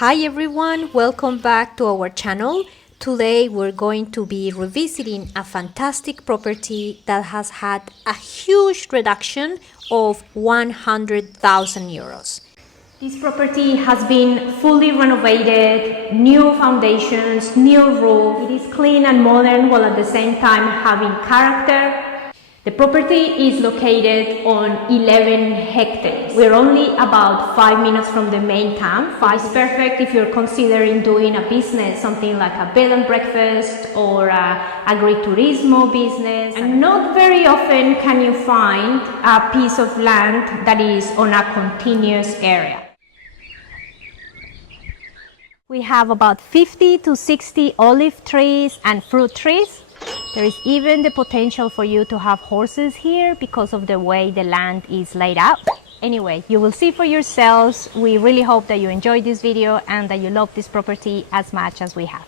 Hi everyone, welcome back to our channel. Today we're going to be revisiting a fantastic property that has had a huge reduction of 100,000 euros. This property has been fully renovated, new foundations, new roof. It is clean and modern while at the same time having character. The property is located on 11 hectares. We're only about 5 minutes from the main town. It's perfect if you're considering doing a business, something like a bed and breakfast or a agriturismo business. And not very often can you find a piece of land that is on a continuous area. We have about 50 to 60 olive trees and fruit trees. There is even the potential for you to have horses here because of the way the land is laid out. Anyway, you will see for yourselves. We really hope that you enjoyed this video and that you love this property as much as we have.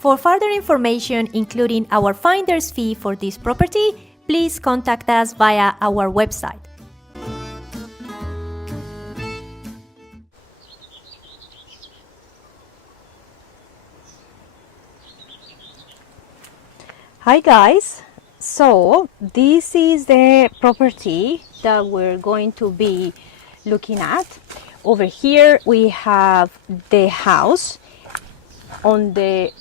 For further information, including our finder's fee for this property, please contact us via our website. Hi guys, so this is the property that we're going to be looking at. Over here we have the house on the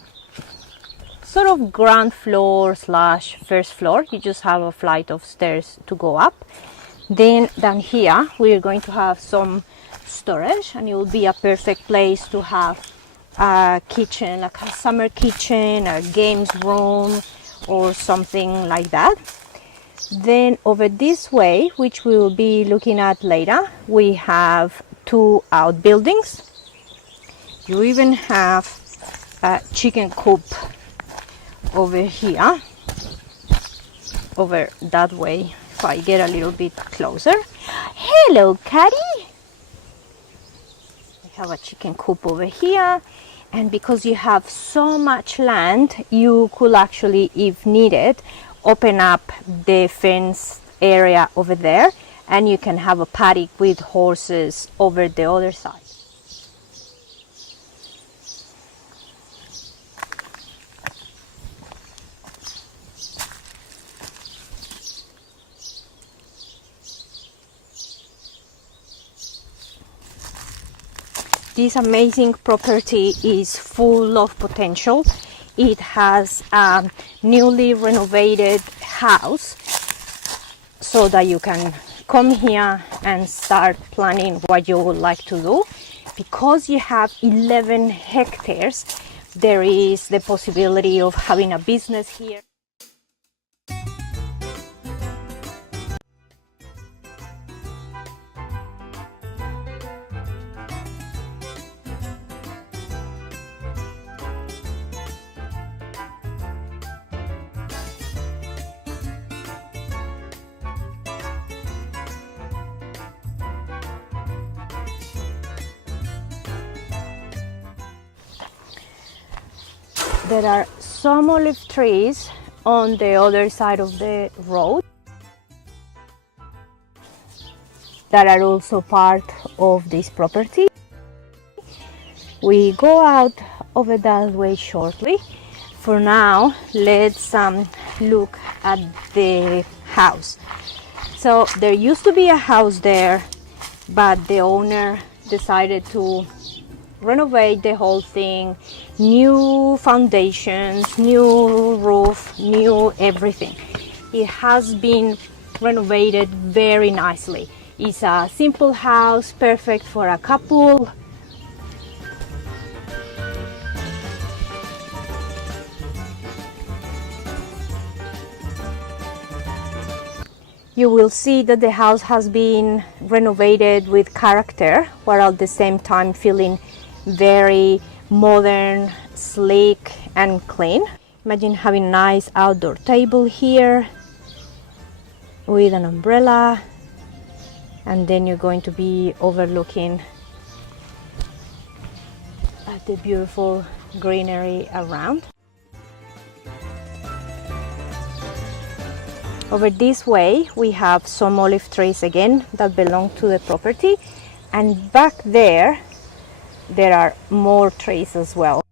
sort of ground floor slash first floor. You just have a flight of stairs to go up. Then down here we're going to have some storage, and it will be a perfect place to have a kitchen, like a summer kitchen, a games room or something like that. Then over this way, which we will be looking at later, we have two outbuildings. You even have a chicken coop over here, over that way. If I get a little bit closer. Hello, Caddy! We have a chicken coop over here, and because you have so much land, you could actually, if needed, open up the fence area over there, and you can have a paddock with horses over the other side. This amazing property is full of potential. It has a newly renovated house so that you can come here and start planning what you would like to do. Because you have 11 hectares, there is the possibility of having a business here. There are some olive trees on the other side of the road that are also part of this property. We go out over that way shortly. For now, let's look at the house. So there used to be a house there, but the owner decided to renovate the whole thing, new foundations, new roof, new everything. It has been renovated very nicely. It's a simple house, perfect for a couple. You will see that the house has been renovated with character, while at the same time feeling very modern, sleek and clean. Imagine having a nice outdoor table here with an umbrella. and then you're going to be overlooking at the beautiful greenery around. Over this way we have some olive trees again that belong to the property, and back there are more trees as well.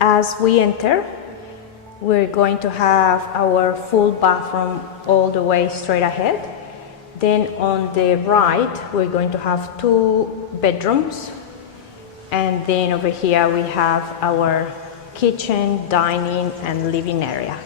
As we enter, we're going to have our full bathroom all the way straight ahead. Then on the right, we're going to have 2 bedrooms. And then over here we have our kitchen, dining, and living area.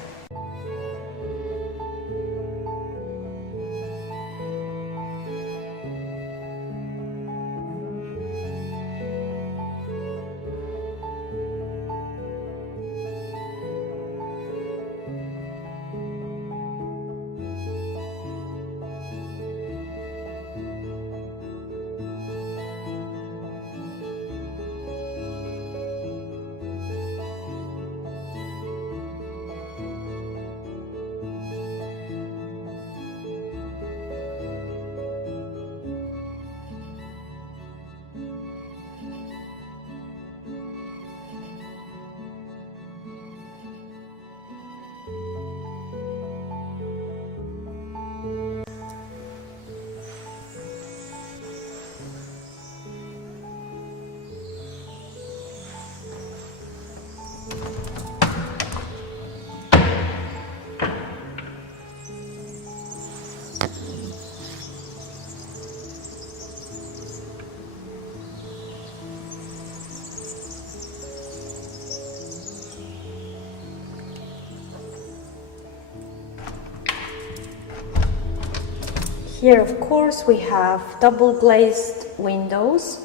Here, of course, we have double glazed windows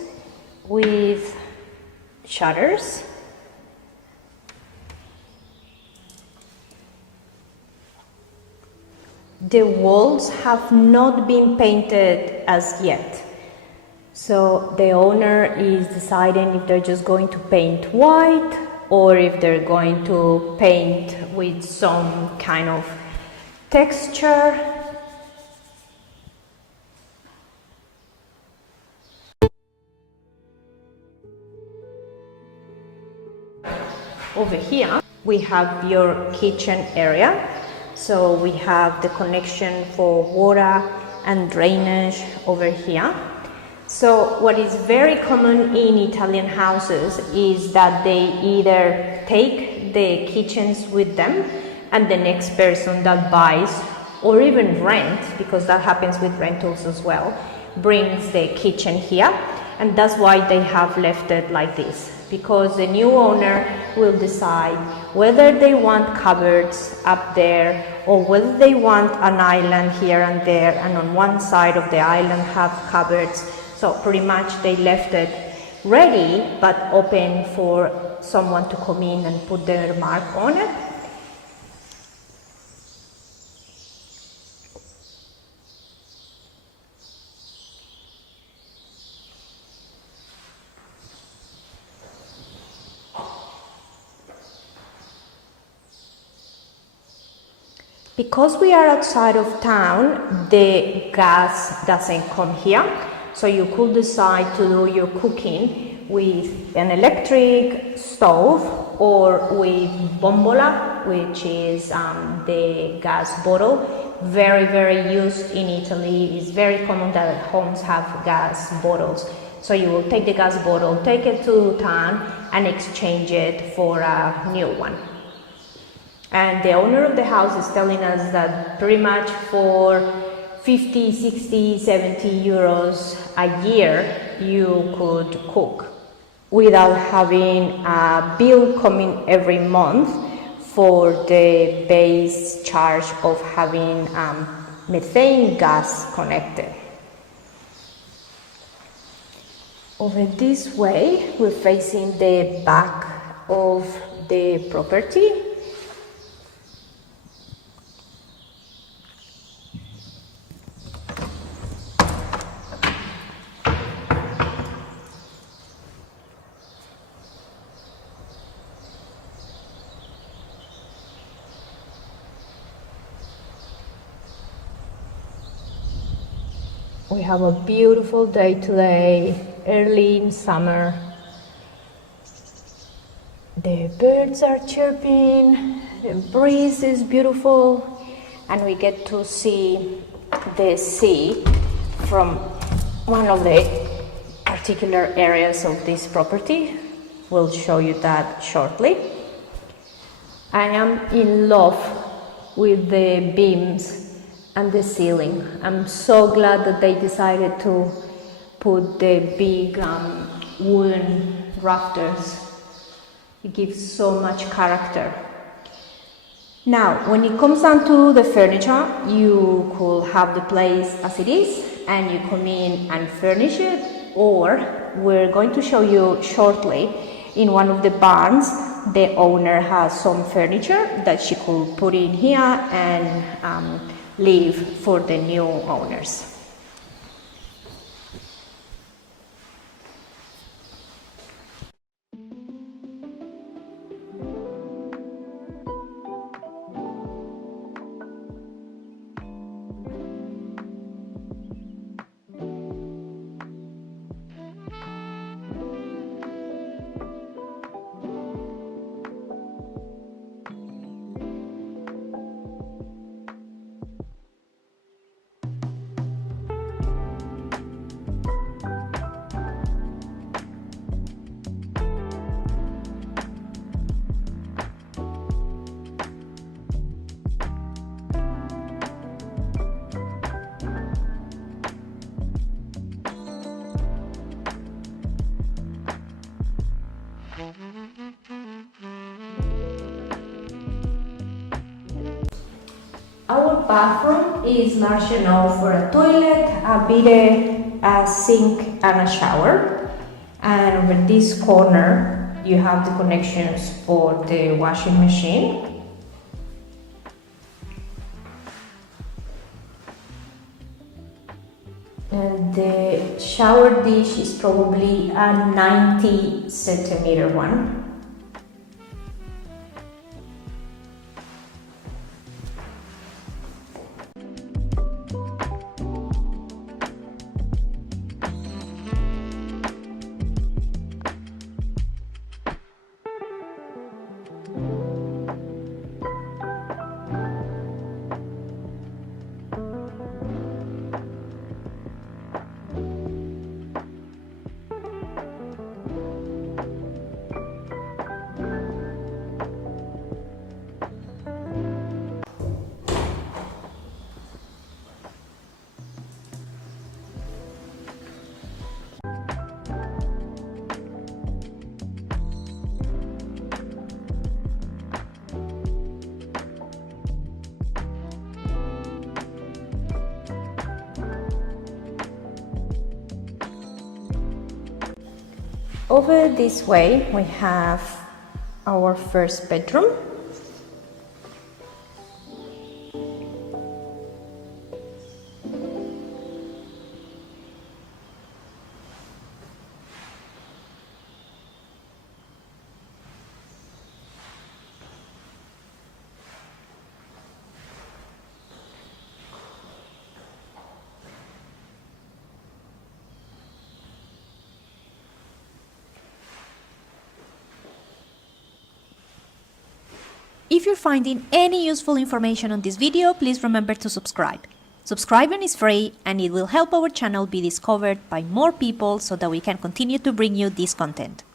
with shutters. The walls have not been painted as yet. So the owner is deciding if they're just going to paint white or if they're going to paint with some kind of texture. Over here we have your kitchen area. So we have the connection for water and drainage over here. So what is very common in Italian houses is that they either take the kitchens with them and the next person that buys or even rent, because that happens with rentals as well, brings the kitchen here. And that's why they have left it like this, because the new owner will decide whether they want cupboards up there or whether they want an island here and there, and on one side of the island have cupboards. So pretty much they left it ready but open for someone to come in and put their mark on it. Because we are outside of town, the gas doesn't come here, so you could decide to do your cooking with an electric stove or with bombola, which is the gas bottle. Very, very used in Italy. It's very common that homes have gas bottles. So you will take the gas bottle, take it to town and exchange it for a new one. And the owner of the house is telling us that pretty much for 50, 60, 70 euros a year you could cook without having a bill coming every month for the base charge of having methane gas connected. Over this way, we're facing the back of the property. We have a beautiful day today, early in summer. The birds are chirping, the breeze is beautiful, and we get to see the sea from one of the particular areas of this property. We'll show you that shortly. I am in love with the beams and the ceiling. I'm so glad that they decided to put the big wooden rafters. It gives so much character. Now, when it comes down to the furniture, you could have the place as it is and you come in and furnish it, or we're going to show you shortly in one of the barns, the owner has some furniture that she could put in here and leave for the new owners. Our bathroom is large enough for a toilet, a bidet, a sink and a shower. And over this corner you have the connections for the washing machine. And the shower dish is probably a 90 centimeter one. Over this way we have our first bedroom. If you're finding any useful information on this video, please remember to subscribe. Subscribing is free and it will help our channel be discovered by more people so that we can continue to bring you this content.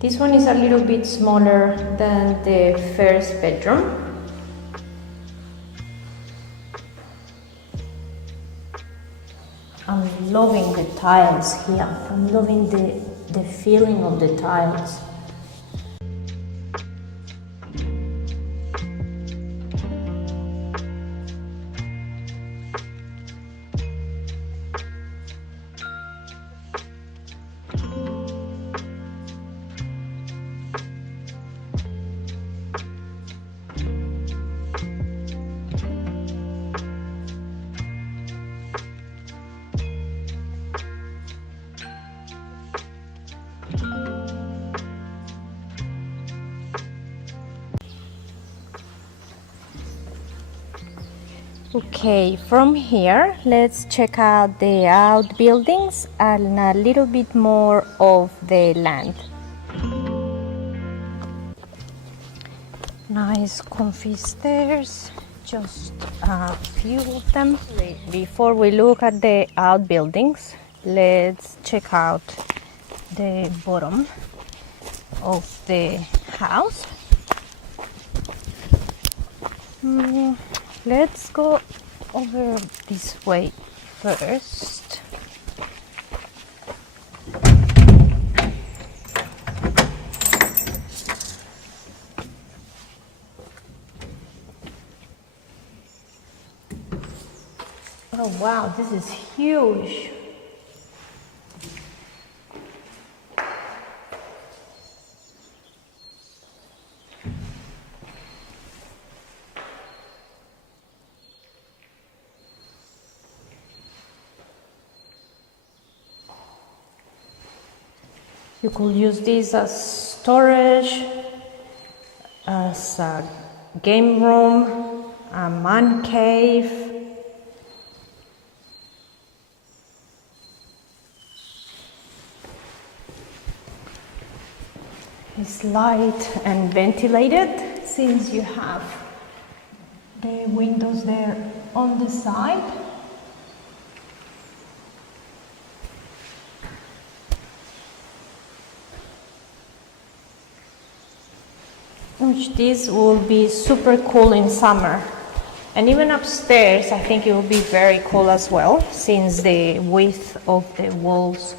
This one is a little bit smaller than the first bedroom. I'm loving the tiles here. I'm loving the feeling of the tiles. Okay, from here, let's check out the outbuildings and a little bit more of the land. Nice comfy stairs, just a few of them. Before we look at the outbuildings, let's check out the bottom of the house. Let's go over this way first. Oh wow, this is huge. You could use this as storage, as a game room, a man cave. It's light and ventilated since you have the windows there on the side. Which this will be super cool in summer. And even upstairs, I think it will be very cool as well, since the width of the walls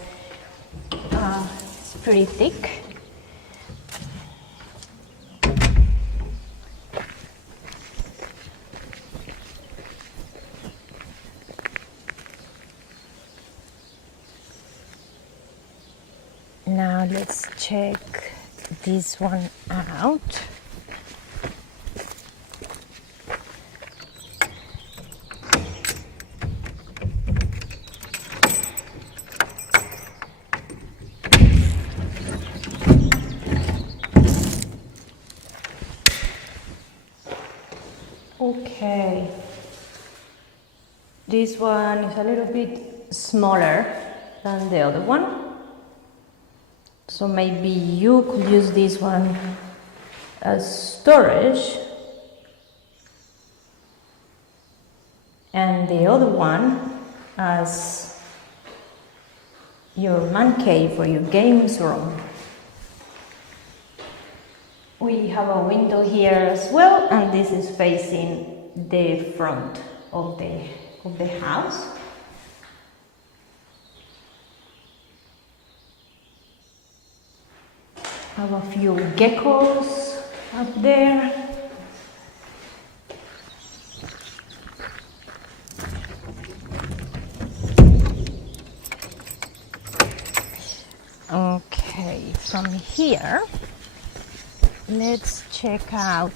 is pretty thick. Now let's check this one out. Okay, This one is a little bit smaller than the other one. So maybe you could use this one as storage. And the other one as your man cave or your games room. We have a window here as well, and this is facing the front of the house. Have a few geckos up there. Okay, from here, let's check out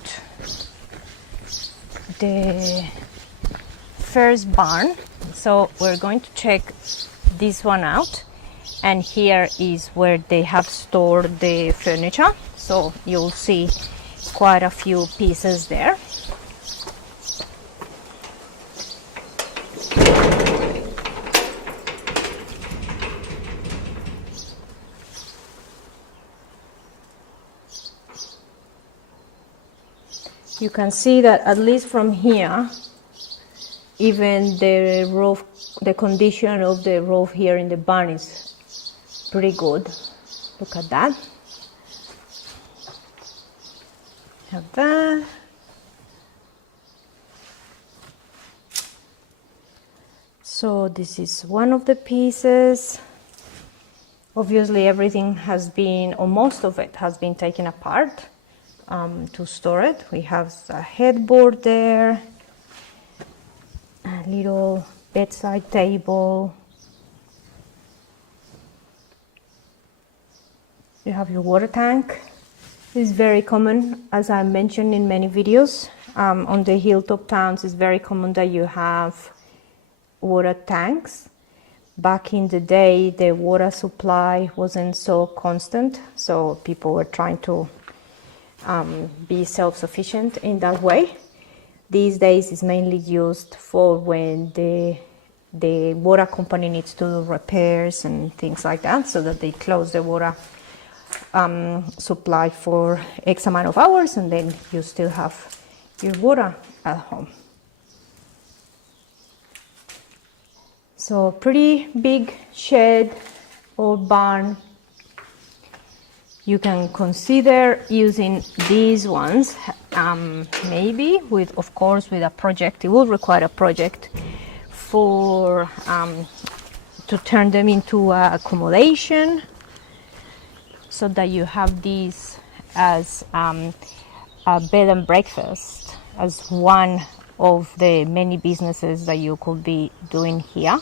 the first barn. So we're going to check this one out, and here is where they have stored the furniture. So you'll see quite a few pieces there. You can see that at least from here, even the roof, the condition of the roof here in the barn is pretty good. Look at that. Have that. So this is one of the pieces. Obviously everything has been, or most of it has been taken apart to store it. We have a headboard there, a little bedside table. You have your water tank. It's very common, as I mentioned in many videos, on the hilltop towns. It's very common that you have water tanks. Back in the day, the water supply wasn't so constant, so people were trying to be self-sufficient in that way. These days it's mainly used for when the water company needs to do repairs and things like that, so that they close the water supply for X amount of hours, and then you still have your water at home. So pretty big shed or barn. You can consider using these ones, maybe with, of course, with a project. It will require a project for to turn them into accommodation, so that you have these as a bed and breakfast, as one of the many businesses that you could be doing here.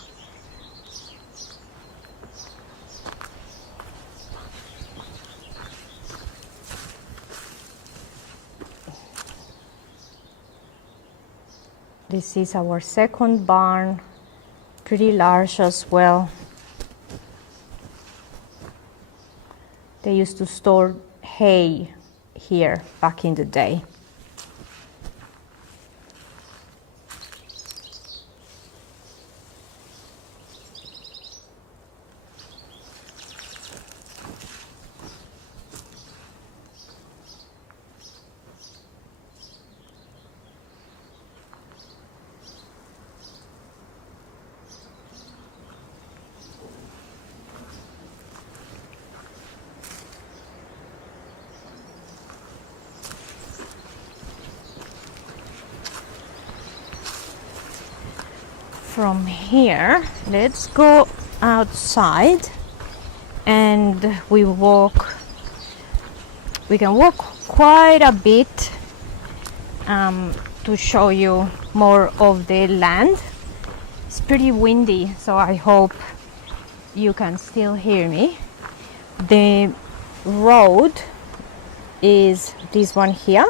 This is our second barn, pretty large as well. They used to store hay here back in the day. From here, let's go outside and we can walk quite a bit to show you more of the land. It's pretty windy, so I hope you can still hear me. The road is this one here.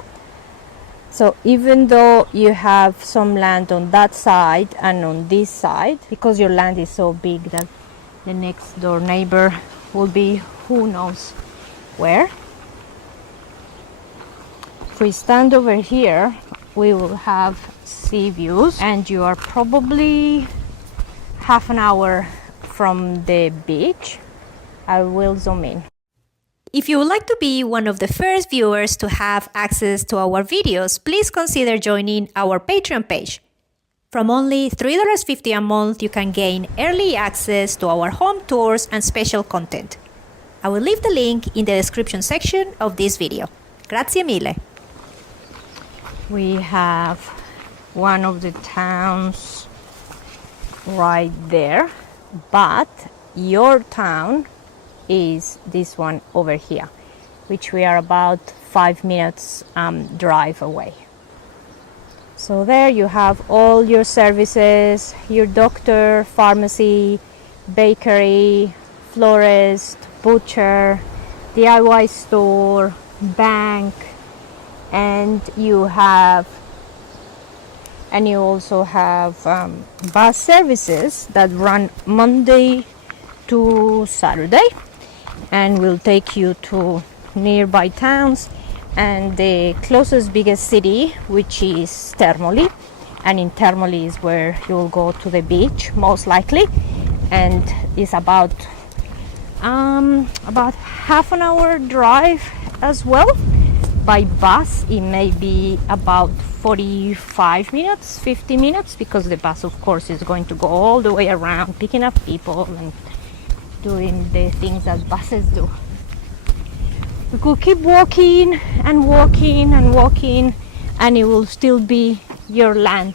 So even though you have some land on that side and on this side, because your land is so big that the next door neighbor will be who knows where. If we stand over here, we will have sea views, and you are probably half an hour from the beach. I will zoom in. If you would like to be one of the first viewers to have access to our videos, please consider joining our Patreon page. From only $3.50 a month, you can gain early access to our home tours and special content. I will leave the link in the description section of this video. Grazie mille. We have one of the towns right there, but your town is this one over here, which we are about 5 minutes drive away. So there you have all your services, your doctor, pharmacy, bakery, florist, butcher, DIY store, bank, and you also have bus services that run Monday to Saturday and will take you to nearby towns and the closest biggest city, which is Termoli, and in Termoli is where you'll go to the beach most likely, and it's about half an hour drive as well. By bus it may be about 45 minutes, 50 minutes, because the bus of course is going to go all the way around picking up people and doing the things that buses do. We could keep walking and walking and walking, and it will still be your land.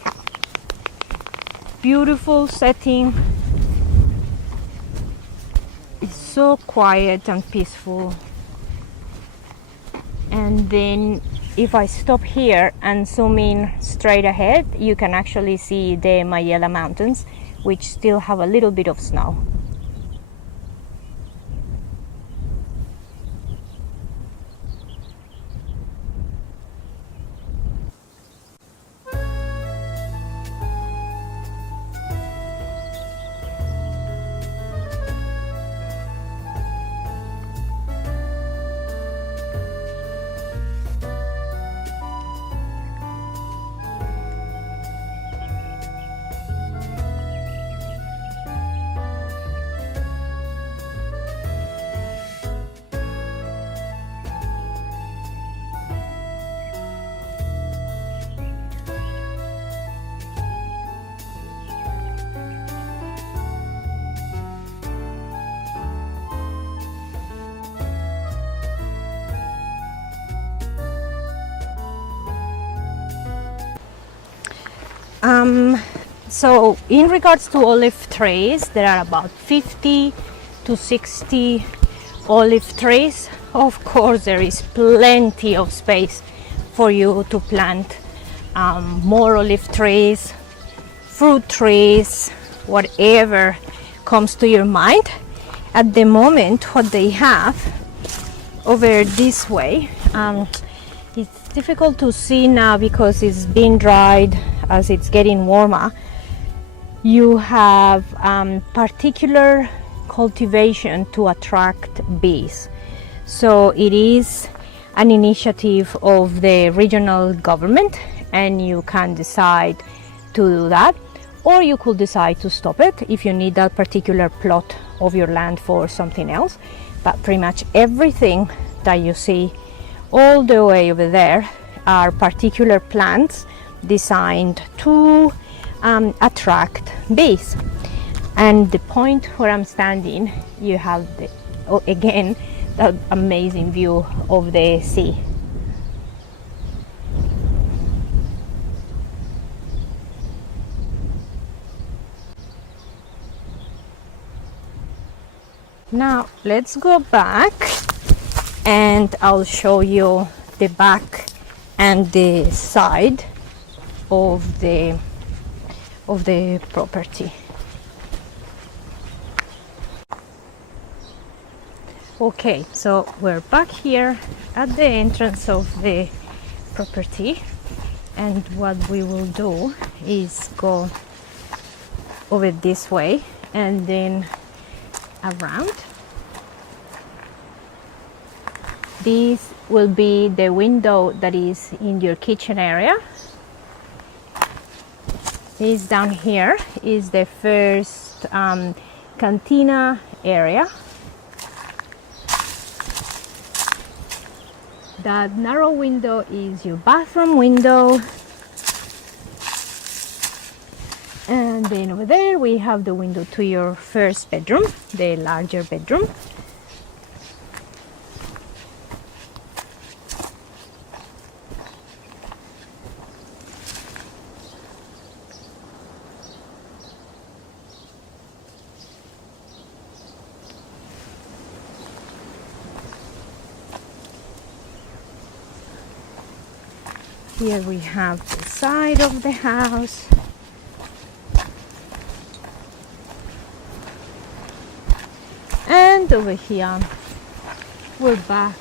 Beautiful setting. It's so quiet and peaceful. And then if I stop here and zoom in straight ahead, you can actually see the Mayela Mountains, which still have a little bit of snow. So in regards to olive trees, there are about 50 to 60 olive trees. Of course, there is plenty of space for you to plant more olive trees, fruit trees, whatever comes to your mind. At the moment, what they have over this way, it's difficult to see now because it's been dried as it's getting warmer. You have particular cultivation to attract bees. So it is an initiative of the regional government, and you can decide to do that, or you could decide to stop it if you need that particular plot of your land for something else. But pretty much everything that you see all the way over there are particular plants designed to attract bees. And the point where I'm standing, you have again that amazing view of the sea. Now let's go back and I'll show you the back and the side of the property. Okay, so we're back here at the entrance of the property, and what we will do is go over this way and then around. This will be the window that is in your kitchen area. This down here is the first cantina area. That narrow window is your bathroom window. And then over there we have the window to your first bedroom, the larger bedroom. Here we have the side of the house. And over here, we're back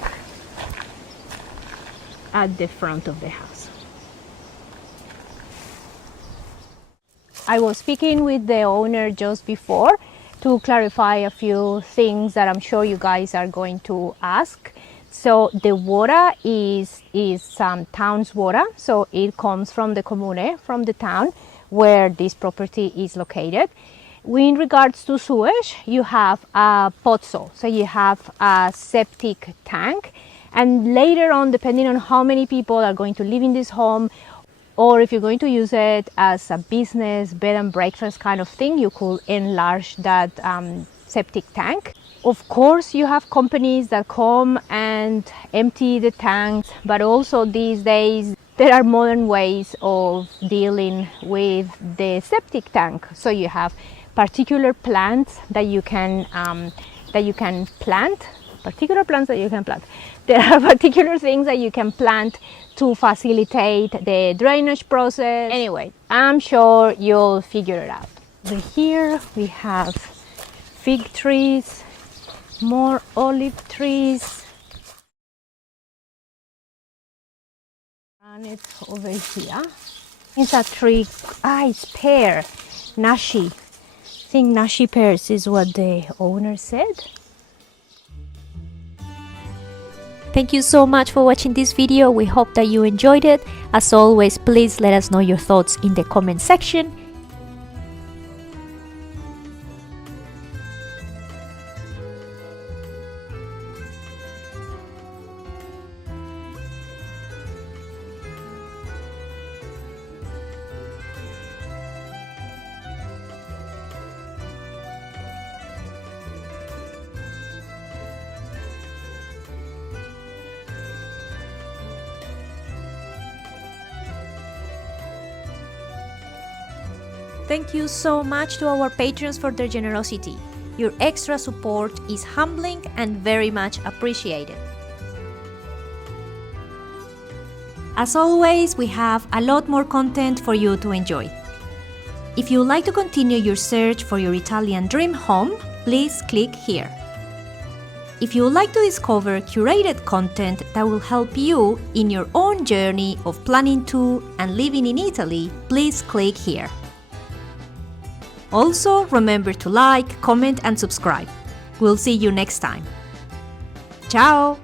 at the front of the house. I was speaking with the owner just before to clarify a few things that I'm sure you guys are going to ask. So the water is town's water, so it comes from the commune, from the town where this property is located. In regards to sewage, you have a pozzo, so you have a septic tank, and later on, depending on how many people are going to live in this home, or if you're going to use it as a business bed and breakfast kind of thing, you could enlarge that septic tank. Of course, you have companies that come and empty the tanks, but also these days there are modern ways of dealing with the septic tank. So you have particular plants that you can plant. Particular plants that you can plant. There are particular things that you can plant to facilitate the drainage process. Anyway, I'm sure you'll figure it out. Over here we have fig trees, more olive trees, and it's over here. It's a tree, it's pear, nashi. I think nashi pears is what the owner said. Thank you so much for watching this video. We hope that you enjoyed it. As always, please let us know your thoughts in the comment section. Thank you so much to our patrons for their generosity. Your extra support is humbling and very much appreciated. As always, we have a lot more content for you to enjoy. If you would like to continue your search for your Italian dream home, please click here. If you would like to discover curated content that will help you in your own journey of planning to and living in Italy, please click here. Also, remember to like, comment and subscribe. We'll see you next time. Ciao!